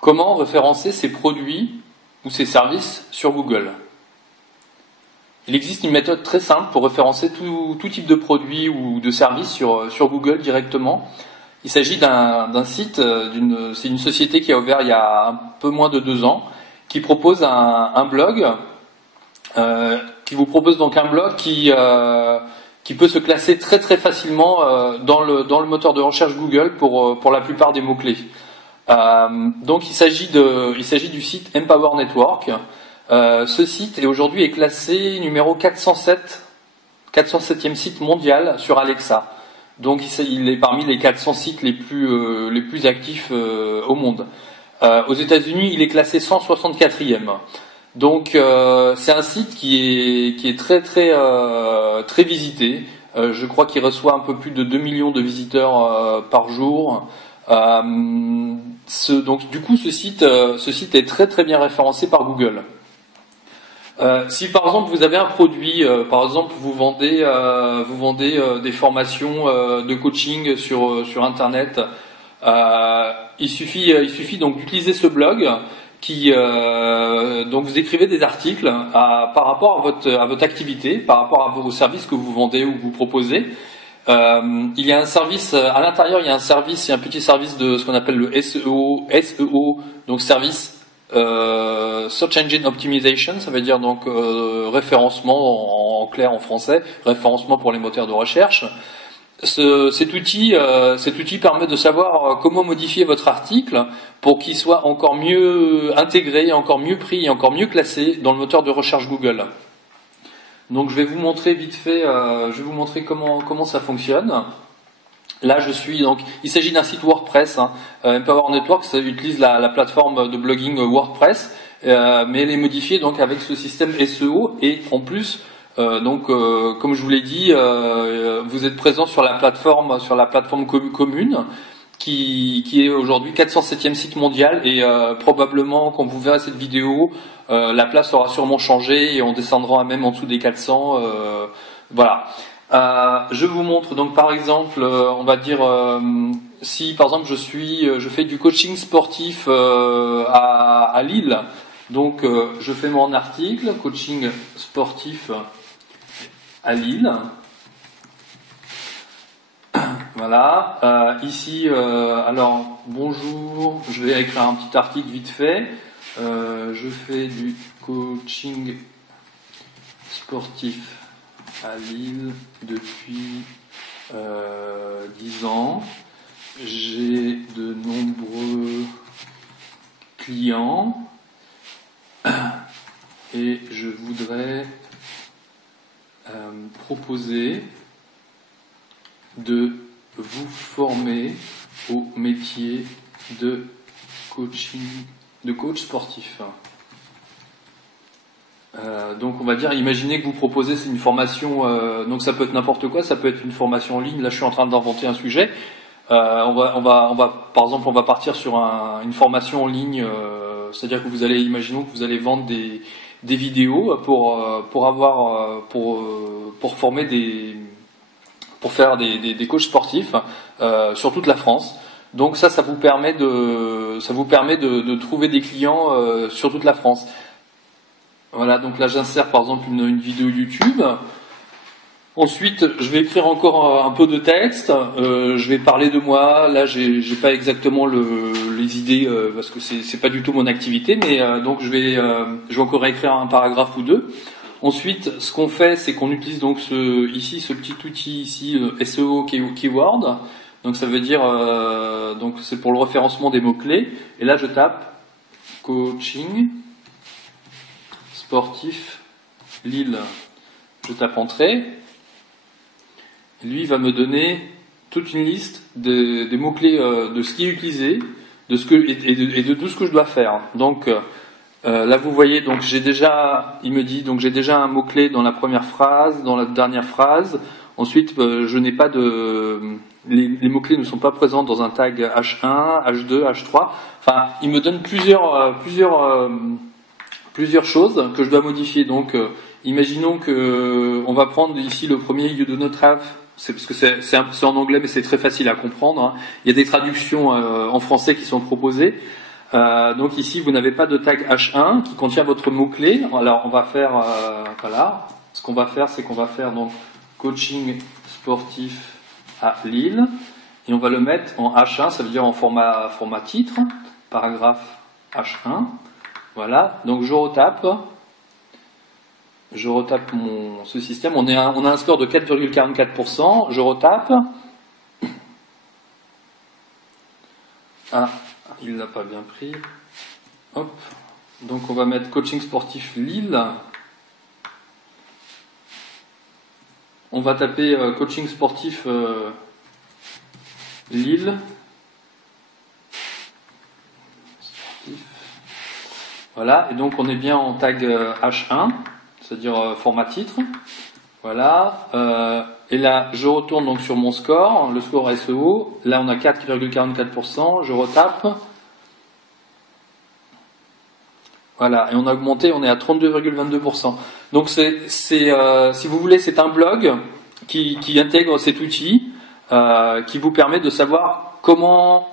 Comment référencer ses produits ou ses services sur Google? Il existe une méthode très simple pour référencer tout type de produits ou de services sur Google directement. Il s'agit d'un site, c'est une société qui a ouvert il y a un peu moins de 2 ans, qui propose un blog, qui vous propose donc un blog qui peut se classer très très facilement dans le moteur de recherche Google pour la plupart des mots-clés. Donc il s'agit du site Empower Network. Ce site aujourd'hui est classé numéro 407e site mondial sur Alexa. Donc il est parmi les 400 sites les plus actifs au monde. Aux États-Unis, il est classé 164e. Donc c'est un site qui est très très très visité. Je crois qu'il reçoit un peu plus de 2 millions de visiteurs par jour. Donc du coup ce site est très très bien référencé par Google. Si par exemple vous avez un produit, par exemple vous vendez des formations de coaching sur internet, il suffit donc d'utiliser ce blog donc vous écrivez des articles par rapport à votre activité, par rapport à vos services que vous vendez ou que vous proposez. Il y a un service à l'intérieur, il y a un petit service de ce qu'on appelle le SEO, donc service Search Engine Optimization, ça veut dire donc référencement en clair en français, référencement pour les moteurs de recherche. Cet outil permet de savoir comment modifier votre article pour qu'il soit encore mieux intégré, encore mieux pris et encore mieux classé dans le moteur de recherche Google. Donc je vais vous montrer vite fait, comment ça fonctionne. Là, il s'agit d'un site WordPress. Empower Network, ça utilise la plateforme de blogging WordPress, mais elle est modifiée donc avec ce système SEO et en plus, comme je vous l'ai dit, vous êtes présent sur la plateforme commune qui est aujourd'hui 407e site mondial et probablement quand vous verrez cette vidéo, la place aura sûrement changé et on descendra même en dessous des 400. Voilà. Je vous montre donc par exemple, on va dire si par exemple je fais du coaching sportif à Lille, donc je fais mon article coaching sportif à Lille. Voilà. Ici, alors bonjour, je vais écrire un petit article vite fait. Je fais du coaching sportif à Lille depuis 10 ans. J'ai de nombreux clients et je voudrais proposer de vous former au métier de coach sportif. Donc on va dire, imaginez que vous proposez une formation, donc ça peut être n'importe quoi, ça peut être une formation en ligne. Là je suis en train d'inventer un sujet. On va par exemple on va partir sur une formation en ligne, c'est-à-dire que imaginons que vous allez vendre des vidéos pour faire des coachs sportifs sur toute la France. Donc ça vous permet de trouver des clients sur toute la France. Voilà, donc là j'insère par exemple une vidéo YouTube. Ensuite, je vais écrire encore un peu de texte. Je vais parler de moi. Là, j'ai pas exactement les idées parce que c'est pas du tout mon activité, mais donc je vais encore écrire un paragraphe ou deux. Ensuite, ce qu'on fait, c'est qu'on utilise donc ce petit outil ici SEO Keyword. Donc ça veut dire donc c'est pour le référencement des mots clés. Et là, je tape coaching sportif Lille. Je tape entrée. Lui il va me donner toute une liste des mots-clés de ce qui est utilisé, et de tout ce que je dois faire. Donc là vous voyez, donc il me dit donc j'ai déjà un mot-clé dans la première phrase, dans la dernière phrase. Ensuite je n'ai pas les mots-clés ne sont pas présents dans un tag H1, H2, H3. Enfin, il me donne plusieurs choses que je dois modifier. Donc, imaginons que on va prendre ici le premier You do not have. C'est parce que c'est en anglais, mais c'est très facile à comprendre. Il y a des traductions en français qui sont proposées. Donc ici, vous n'avez pas de tag H1 qui contient votre mot-clé. Alors, on va faire, voilà, ce qu'on va faire, c'est qu'on va faire donc coaching sportif à Lille, et on va le mettre en H1, ça veut dire en format titre, paragraphe H1. Voilà, donc je retape ce système. On a un score de 4,44%. Je retape. Ah, il l'a pas bien pris. Hop. Donc on va mettre coaching sportif Lille. On va taper coaching sportif Lille. Voilà, et donc on est bien en tag H1, c'est-à-dire format titre. Voilà, et là je retourne donc sur mon score, le score SEO. Là on a 4,44%, je retape. Voilà, et on a augmenté, on est à 32,22%. Donc si vous voulez, c'est un blog qui intègre cet outil, qui vous permet de savoir comment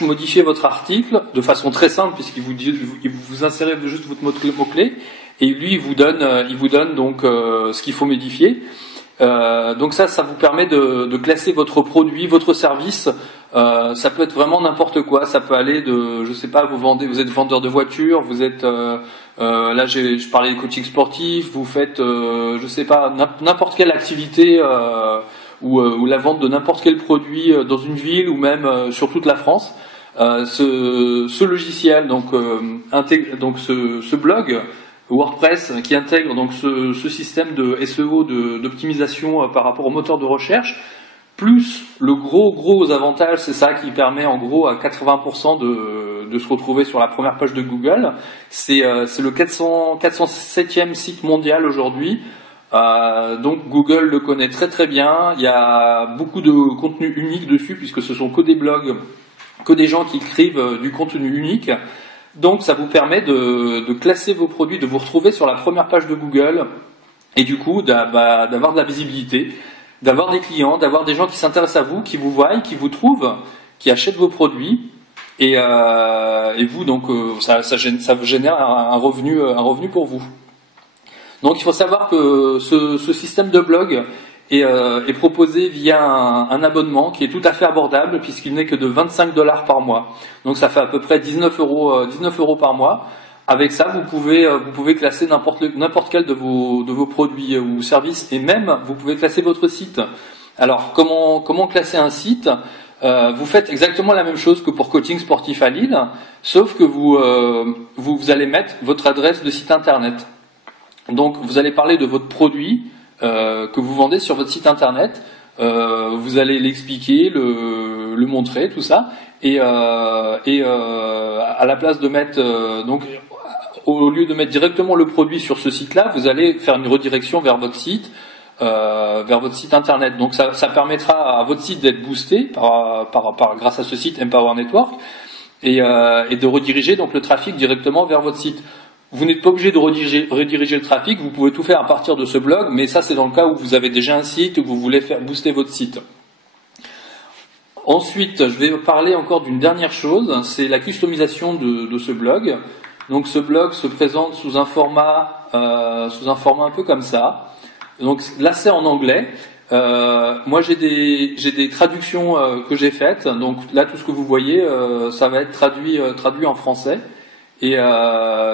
modifier votre article de façon très simple, puisqu'il vous insérez juste votre mot-clé, et lui il vous donne donc ce qu'il faut modifier. Donc ça vous permet de classer votre produit, votre service. Ça peut être vraiment n'importe quoi. Ça peut aller de, je sais pas, vous êtes vendeur de voitures, vous êtes là je parlais de coaching sportif, vous faites je sais pas, n'importe quelle activité ou la vente de n'importe quel produit dans une ville ou même sur toute la France. Ce logiciel intègre donc ce blog WordPress qui intègre donc ce système de SEO d'optimisation par rapport au moteur de recherche, plus le gros avantage, c'est ça qui permet en gros à 80% de se retrouver sur la première page de Google. C'est le 407e site mondial aujourd'hui. Donc Google le connaît très bien. Il y a beaucoup de contenu unique dessus, puisque ce sont que des blogs, que des gens qui écrivent du contenu unique. Donc ça vous permet de classer vos produits, de vous retrouver sur la première page de Google, et du coup d'avoir de la visibilité, d'avoir des clients, d'avoir des gens qui s'intéressent à vous, qui vous voient, qui vous trouvent, qui achètent vos produits, et vous donc ça vous génère un revenu pour vous. Donc il faut savoir que ce système de blog est proposé via un abonnement qui est tout à fait abordable, puisqu'il n'est que de 25 $ par mois. Donc ça fait à peu près 19 euros par mois. Avec ça, vous pouvez classer n'importe quel de vos produits ou services, et même vous pouvez classer votre site. Alors comment classer un site? Vous faites exactement la même chose que pour coaching sportif à Lille, sauf que vous allez mettre votre adresse de site internet. Donc vous allez parler de votre produit que vous vendez sur votre site internet. Vous allez l'expliquer, le montrer, tout ça, et à la place de mettre donc au lieu de mettre directement le produit sur ce site-là, vous allez faire une redirection vers votre site internet. Donc ça permettra à votre site d'être boosté grâce à ce site Empower Network, et de rediriger donc le trafic directement vers votre site. Vous n'êtes pas obligé de rediriger le trafic, vous pouvez tout faire à partir de ce blog, mais ça c'est dans le cas où vous avez déjà un site, où vous voulez faire booster votre site. Ensuite, je vais parler encore d'une dernière chose, c'est la customisation de ce blog. Donc ce blog se présente sous un format un peu comme ça. Donc là c'est en anglais. Moi j'ai des traductions que j'ai faites. Donc là tout ce que vous voyez, ça va être traduit en français. Et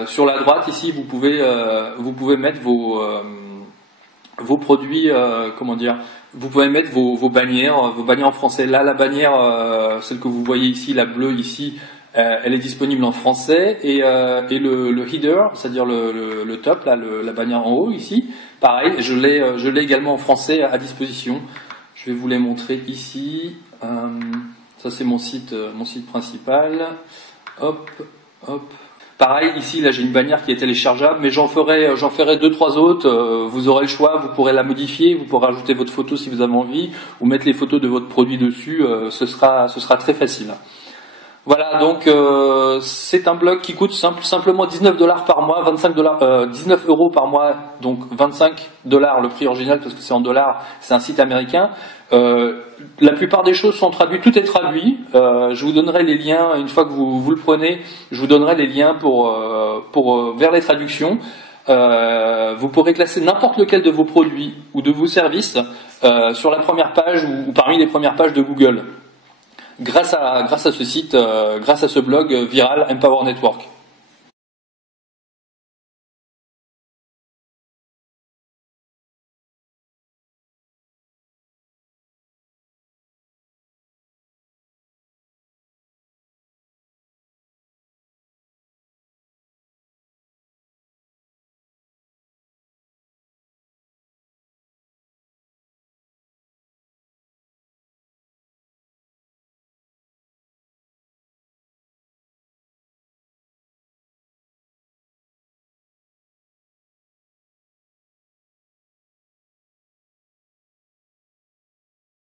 sur la droite ici, vous pouvez mettre vos produits, vous pouvez mettre vos bannières en français. Là, la bannière, celle que vous voyez ici, la bleue ici, elle est disponible en français, et le header, c'est-à-dire le top, là, la bannière en haut ici, pareil, je l'ai également en français à disposition. Je vais vous les montrer ici. Ça c'est mon site principal. Hop. Pareil, ici, là, j'ai une bannière qui est téléchargeable, mais j'en ferai 2-3 autres. Vous aurez le choix, vous pourrez la modifier, vous pourrez ajouter votre photo si vous avez envie, ou mettre les photos de votre produit dessus. Ce sera très facile. Voilà, donc c'est un blog qui coûte simplement 19 dollars par mois, 19 euros par mois, donc 25 dollars le prix original parce que c'est en dollars, c'est un site américain. La plupart des choses sont traduites, tout est traduit. Je vous donnerai les liens une fois que vous le prenez. Je vous donnerai les liens vers les traductions. Vous pourrez classer n'importe lequel de vos produits ou de vos services sur la première page ou parmi les premières pages de Google. Grâce à ce site, grâce à ce blog viral Empower Network.